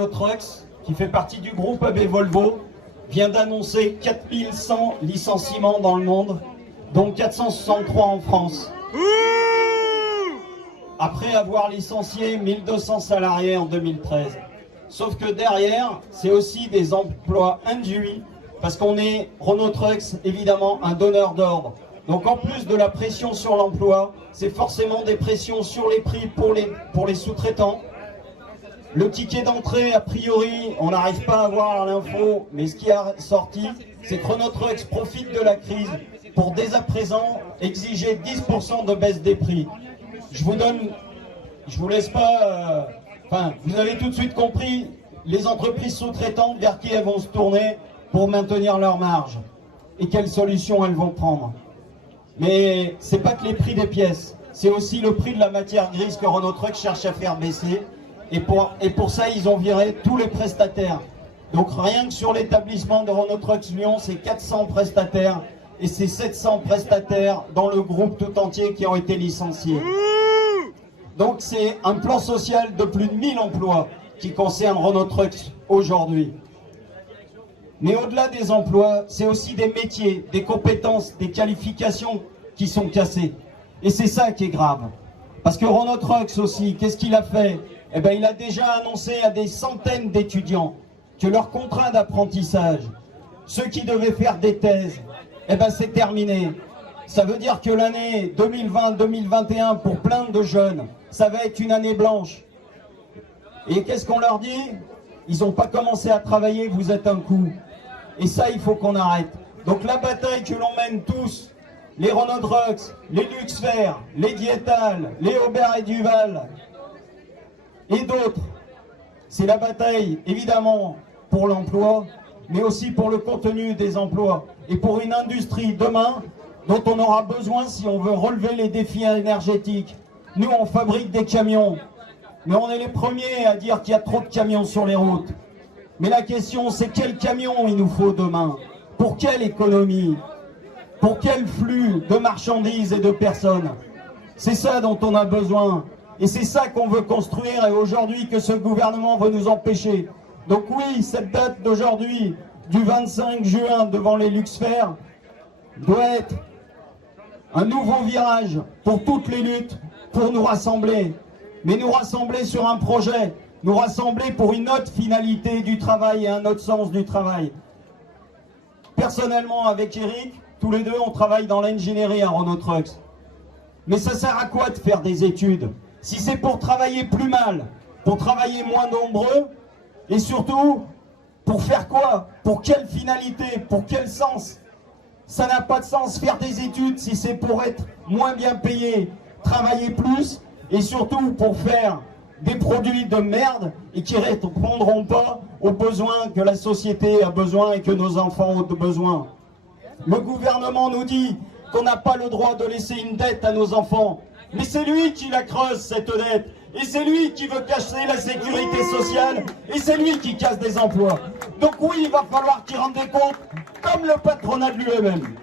Renault Trucks, qui fait partie du groupe AB Volvo, vient d'annoncer 4100 licenciements dans le monde, dont 463 en France. Après avoir licencié 1200 salariés en 2013. Sauf que derrière, c'est aussi des emplois induits, parce qu'on est Renault Trucks, évidemment, un donneur d'ordre. Donc en plus de la pression sur l'emploi, c'est forcément des pressions sur les prix pour les sous-traitants. Le ticket d'entrée, a priori, on n'arrive pas à voir l'info, mais ce qui a sorti, c'est que Renault Trucks profite de la crise pour dès à présent exiger 10% de baisse des prix. Je vous laisse pas... vous avez tout de suite compris les entreprises sous-traitantes vers qui elles vont se tourner pour maintenir leur marge et quelles solutions elles vont prendre. Mais c'est pas que les prix des pièces, c'est aussi le prix de la matière grise que Renault Trucks cherche à faire baisser. Et pour ça, ils ont viré tous les prestataires. Donc rien que sur l'établissement de Renault Trucks Lyon, c'est 400 prestataires et c'est 700 prestataires dans le groupe tout entier qui ont été licenciés. Donc c'est un plan social de plus de 1000 emplois qui concerne Renault Trucks aujourd'hui. Mais au-delà des emplois, c'est aussi des métiers, des compétences, des qualifications qui sont cassées. Et c'est ça qui est grave. Parce que Renault Trucks aussi, qu'est-ce qu'il a fait? Eh bien, il a déjà annoncé à des centaines d'étudiants que leur contrat d'apprentissage, ceux qui devaient faire des thèses, eh bien, c'est terminé. Ça veut dire que l'année 2020-2021, pour plein de jeunes, ça va être une année blanche. Et qu'est-ce qu'on leur dit? Ils n'ont pas commencé à travailler, vous êtes un coup. Et ça, il faut qu'on arrête. Donc la bataille que l'on mène tous, les Renault Trucks, les Luxfer, les Dietal, les Aubert et Duval, et d'autres, c'est la bataille, évidemment, pour l'emploi, mais aussi pour le contenu des emplois et pour une industrie demain dont on aura besoin si on veut relever les défis énergétiques. Nous, on fabrique des camions, mais on est les premiers à dire qu'il y a trop de camions sur les routes. Mais la question, c'est quel camion il nous faut demain? Pour quelle économie? Pour quel flux de marchandises et de personnes? C'est ça dont on a besoin. Et c'est ça qu'on veut construire et aujourd'hui que ce gouvernement veut nous empêcher. Donc oui, cette date d'aujourd'hui, du 25 juin devant les Luxfer, doit être un nouveau virage pour toutes les luttes, pour nous rassembler. Mais nous rassembler sur un projet, nous rassembler pour une autre finalité du travail et un autre sens du travail. Personnellement, avec Eric, tous les deux, on travaille dans l'ingénierie à Renault Trucks. Mais ça sert à quoi de faire des études? Si c'est pour travailler plus mal, pour travailler moins nombreux, et surtout, pour faire quoi? Pour quelle finalité? Pour quel sens? Ça n'a pas de sens faire des études si c'est pour être moins bien payé, travailler plus, et surtout pour faire des produits de merde et qui ne répondront pas aux besoins que la société a besoin et que nos enfants ont besoin. Le gouvernement nous dit qu'on n'a pas le droit de laisser une dette à nos enfants. Mais c'est lui qui la creuse, cette dette. Et c'est lui qui veut casser la sécurité sociale. Et c'est lui qui casse des emplois. Donc oui, il va falloir qu'il rende des comptes comme le patronat de lui-même.